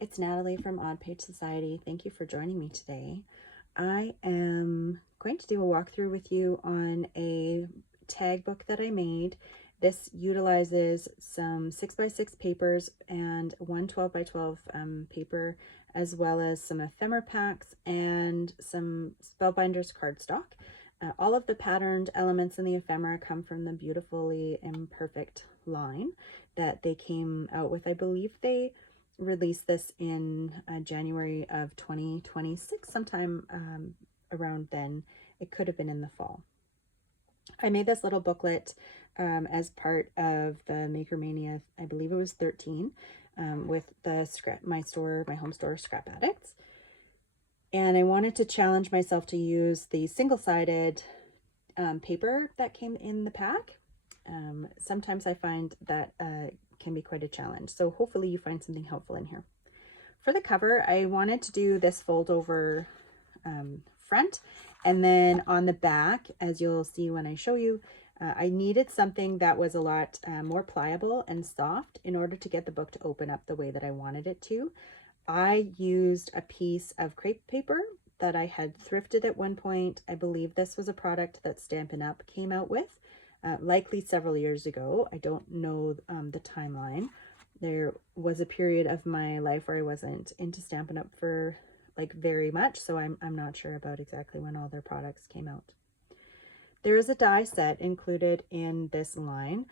It's Natalie from Odd Page Society. Thank you for joining me today. I am going to do a walkthrough with you on a tag book that I made. This utilizes some 6x6 papers and one 12x12 paper, as well as some ephemera packs and some Spellbinders cardstock. All of the patterned elements in the ephemera come from the Beautifully Imperfect line that they came out with. I believe they released this in January of 2026, sometime around then. It could have been in the fall. I made this little booklet as part of the Maker Mania, I believe it was 13, with the my home store, Scrap Addicts. And I wanted to challenge myself to use the single-sided paper that came in the pack. Sometimes I find that can be quite a challenge. So hopefully you find something helpful in here. For the cover, I wanted to do this fold over front, and then on the back, as you'll see when I show you, I needed something that was a lot more pliable and soft in order to get the book to open up the way that I wanted it to. I used a piece of crepe paper that I had thrifted at one point. I believe this was a product that Stampin' Up! Came out with, likely several years ago. I don't know the timeline. There was a period of my life where I wasn't into Stampin' Up! For like very much, so I'm not sure about exactly when all their products came out. There is a die set included in this line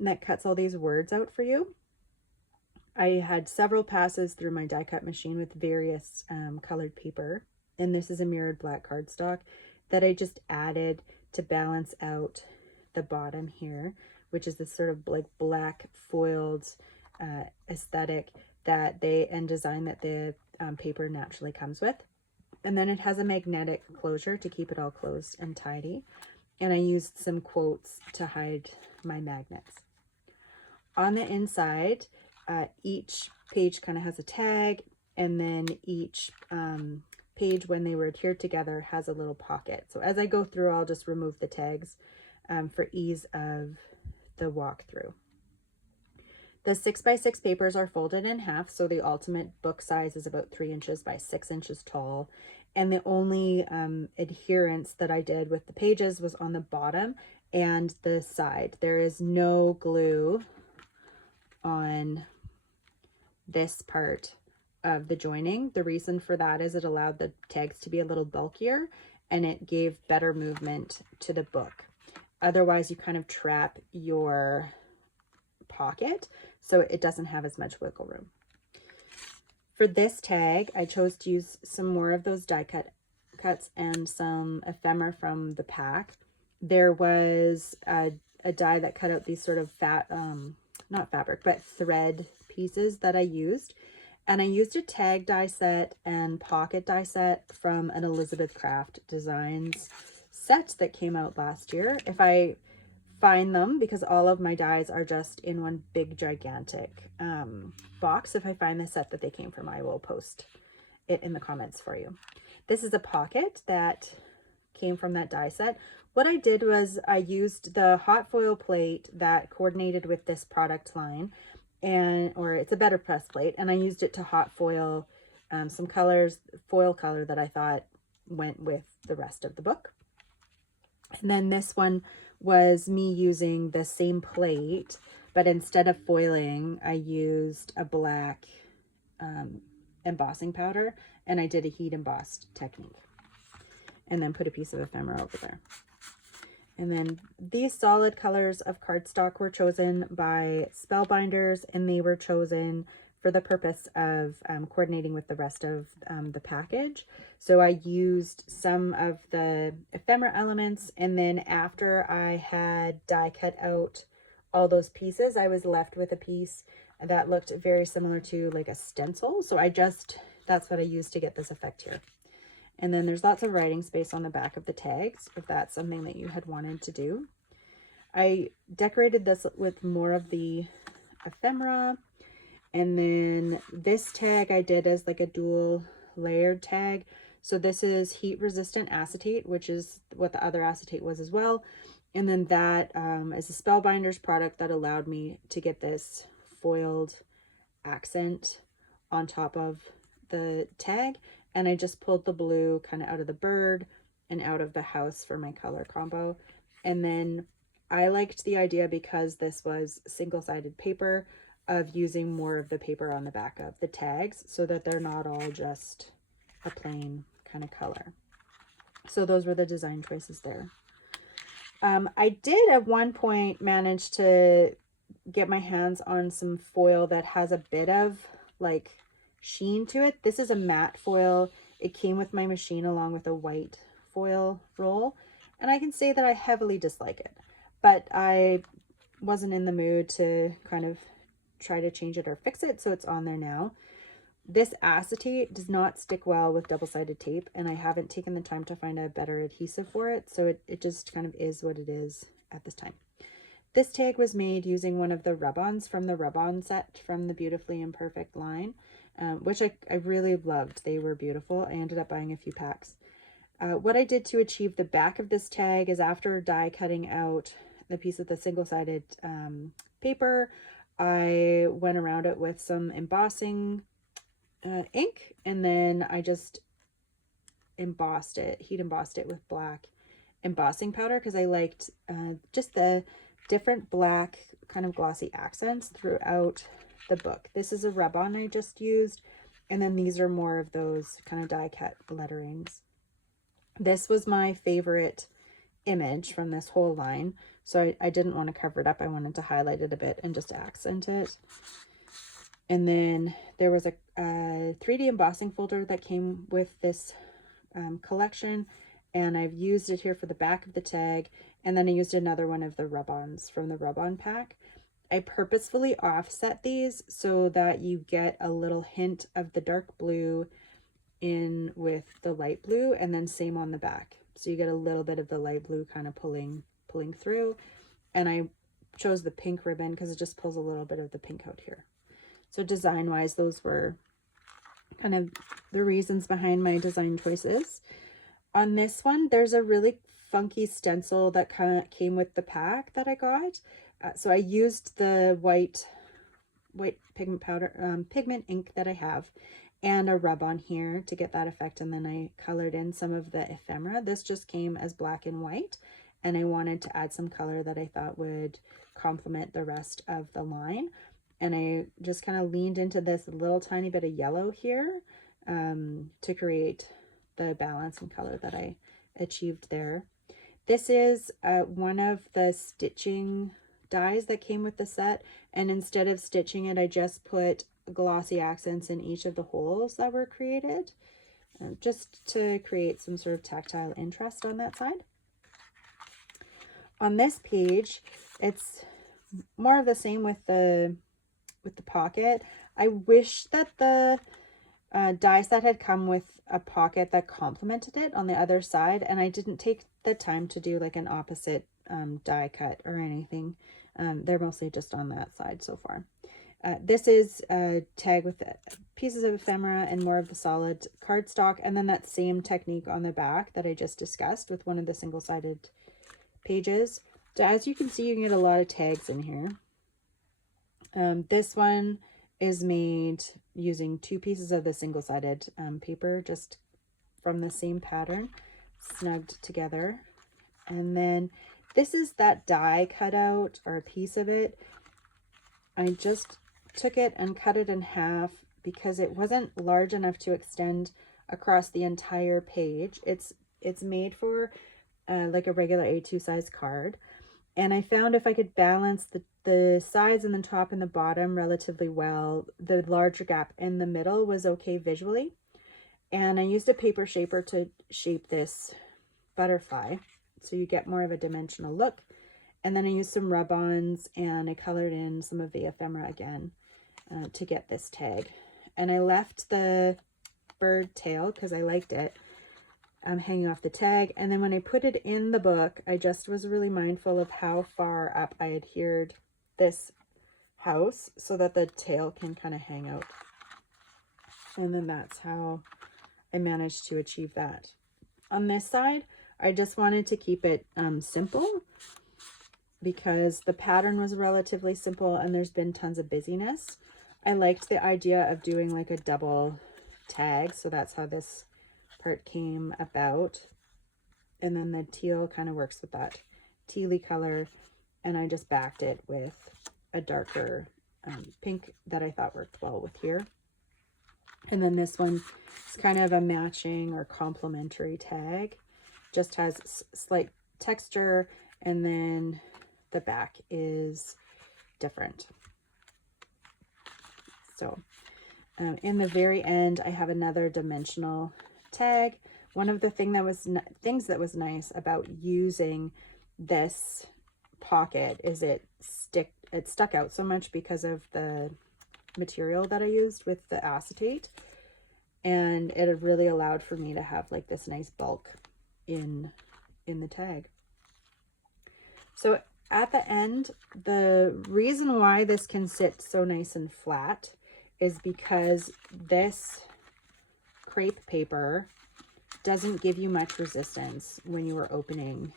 that cuts all these words out for you. I had several passes through my die cut machine with various colored paper, and this is a mirrored black cardstock that I just added to balance out the bottom here, which is this sort of like black foiled aesthetic and design that the paper naturally comes with. And then it has a magnetic closure to keep it all closed and tidy. And I used some quotes to hide my magnets. On the inside, each page kind of has a tag, and then each page, when they were adhered together, has a little pocket. So as I go through, I'll just remove the tags for ease of the walkthrough. The 6x6 papers are folded in half, so the ultimate book size is about 3 inches by 6 inches tall. And the only adherence that I did with the pages was on the bottom and the side. There is no glue on this part of the joining. The reason for that is it allowed the tags to be a little bulkier, and it gave better movement to the book. Otherwise, you kind of trap your pocket, so it doesn't have as much wiggle room. For this tag, I chose to use some more of those die cuts and some ephemera from the pack. There was a die that cut out these sort of not fabric, but thread pieces that I used. And I used a tag die set and pocket die set from an Elizabeth Craft Designs set that came out last year. If I find them, because all of my dies are just in one big gigantic box, if I find the set that they came from, I will post it in the comments for you. This is a pocket that came from that die set. What I did was I used the hot foil plate that coordinated with this product line, or it's a better press plate, and I used it to hot foil some foil color that I thought went with the rest of the book. And then this one was me using the same plate, but instead of foiling, I used a black embossing powder, and I did a heat embossed technique, and then put a piece of ephemera over there. And then these solid colors of cardstock were chosen by Spellbinders, and they were chosen for the purpose of coordinating with the rest of the package. So I used some of the ephemera elements, and then after I had die cut out all those pieces, I was left with a piece that looked very similar to like a stencil. So that's what I used to get this effect here. And then there's lots of writing space on the back of the tags, if that's something that you had wanted to do. I decorated this with more of the ephemera. And then this tag I did as like a dual layered tag. So this is heat resistant acetate, which is what the other acetate was as well. And then that is a Spellbinders product that allowed me to get this foiled accent on top of the tag, and I just pulled the blue kind of out of the bird and out of the house for my color combo. And then I liked the idea, because this was single-sided paper, of using more of the paper on the back of the tags so that they're not all just a plain kind of color. So those were the design choices there. I did at one point manage to get my hands on some foil that has a bit of like sheen to it. This is a matte foil. It came with my machine along with a white foil roll, and I can say that I heavily dislike it, but I wasn't in the mood to kind of try to change it or fix it, so it's on there now. This acetate does not stick well with double-sided tape, and I haven't taken the time to find a better adhesive for it, so it just kind of is what it is at this time. This tag was made using one of the rub-ons from the rub-on set from the Beautifully Imperfect line, which I really loved. They were beautiful. I ended up buying a few packs. What I did to achieve the back of this tag is, after die cutting out the piece of the single-sided paper, I went around it with some embossing ink, and then I just embossed it, heat embossed it with black embossing powder, because I liked just the different black kind of glossy accents throughout the book. This is a rub-on I just used, and then these are more of those kind of die cut letterings. This was my favorite image from this whole line, so I didn't want to cover it up. I wanted to highlight it a bit and just accent it. And then there was a 3D embossing folder that came with this collection, and I've used it here for the back of the tag, and then I used another one of the rub-ons from the rub-on pack. I purposefully offset these so that you get a little hint of the dark blue in with the light blue, and then same on the back. So you get a little bit of the light blue kind of pulling through. And I chose the pink ribbon because it just pulls a little bit of the pink out here. So design-wise, those were kind of the reasons behind my design choices. On this one, there's a really funky stencil that kind of came with the pack that I got. So I used the white pigment powder, pigment ink that I have, and a rub-on here to get that effect, and then I colored in some of the ephemera. This just came as black and white, and I wanted to add some color that I thought would complement the rest of the line. And I just kind of leaned into this little tiny bit of yellow here to create the balance and color that I achieved there. This is one of the stitching dies that came with the set, and instead of stitching it, I just put glossy accents in each of the holes that were created, just to create some sort of tactile interest on that side. On this page, it's more of the same with the pocket. I wish that the die set had come with a pocket that complemented it on the other side, and I didn't take the time to do like an opposite die cut or anything. They're mostly just on that side so far. This is a tag with pieces of ephemera and more of the solid cardstock, and then that same technique on the back that I just discussed with one of the single-sided pages. So as you can see, you can get a lot of tags in here. This one is made using 2 pieces of the single-sided paper, just from the same pattern, snugged together. And then this is that die cutout, or a piece of it. I just took it and cut it in half because it wasn't large enough to extend across the entire page. It's made for like a regular A2 size card. And I found if I could balance the sides and the top and the bottom relatively well, the larger gap in the middle was okay visually. And I used a paper shaper to shape this butterfly, so you get more of a dimensional look. And then I used some rub-ons, and I colored in some of the ephemera again to get this tag. And I left the bird tail because I liked it hanging off the tag. And then when I put it in the book, I just was really mindful of how far up I adhered this house so that the tail can kind of hang out. And then that's how I managed to achieve that. On this side, I just wanted to keep it simple because the pattern was relatively simple and there's been tons of busyness. I liked the idea of doing like a double tag, so that's how this part came about. And then the teal kind of works with that tealy color, and I just backed it with a darker pink that I thought worked well with here. And then this one is kind of a matching or complementary tag, just has slight texture, and then the back is different. So in the very end, I have another dimensional tag. One of the things that was nice about using this pocket is it stuck out so much because of the material that I used with the acetate, and it really allowed for me to have like this nice bulk in the tag. So at the end, the reason why this can sit so nice and flat is because this crepe paper doesn't give you much resistance when you are opening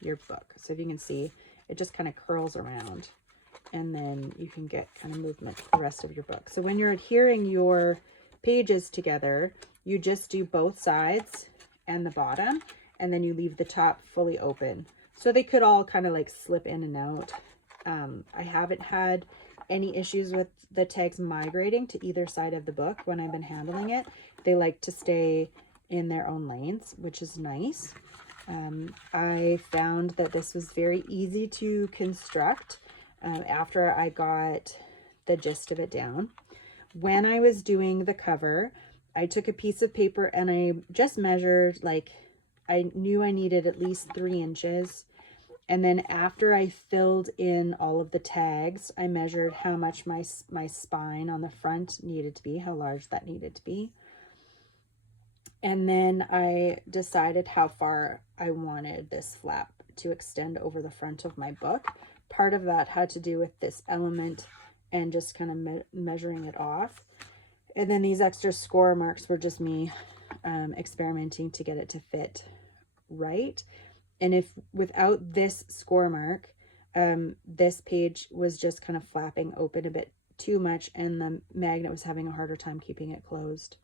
your book. So if you can see, it just kind of curls around, and then you can get kind of movement for the rest of your book. So when you're adhering your pages together, you just do both sides and the bottom, and then you leave the top fully open. So they could all kind of like slip in and out. I haven't had any issues with the tags migrating to either side of the book when I've been handling it. They like to stay in their own lanes, which is nice. I found that this was very easy to construct after I got the gist of it down. When I was doing the cover, I took a piece of paper and I just measured, like, I knew I needed at least 3 inches. And then after I filled in all of the tags, I measured how much my spine on the front needed to be, how large that needed to be. And then I decided how far I wanted this flap to extend over the front of my book. Part of that had to do with this element and just kind of measuring it off. And then these extra score marks were just me experimenting to get it to fit right. And if without this score mark, this page was just kind of flapping open a bit too much, and the magnet was having a harder time keeping it closed.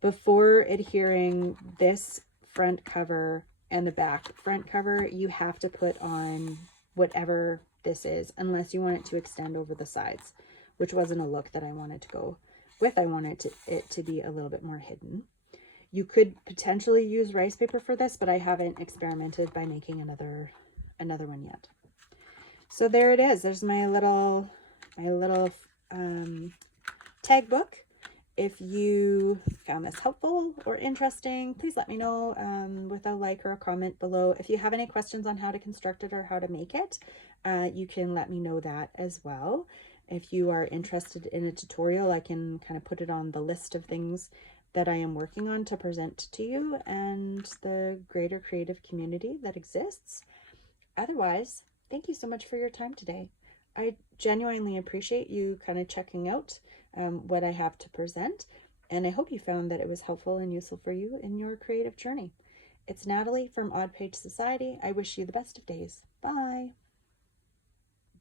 Before adhering this front cover and the back front cover, you have to put on whatever this is, unless you want it to extend over the sides, which wasn't a look that I wanted to go with. I wanted it to be a little bit more hidden. You could potentially use rice paper for this, but I haven't experimented by making another one yet. So there it is. There's my little tag book. If you found this helpful or interesting, please let me know with a like or a comment below. If you have any questions on how to construct it or how to make it, you can let me know that as well. If you are interested in a tutorial, I can kind of put it on the list of things that I am working on to present to you and the greater creative community that exists. Otherwise, thank you so much for your time today. I genuinely appreciate you kind of checking out what I have to present, and I hope you found that it was helpful and useful for you in your creative journey. It's Natalie from Odd Page Society. I wish you the best of days. Bye.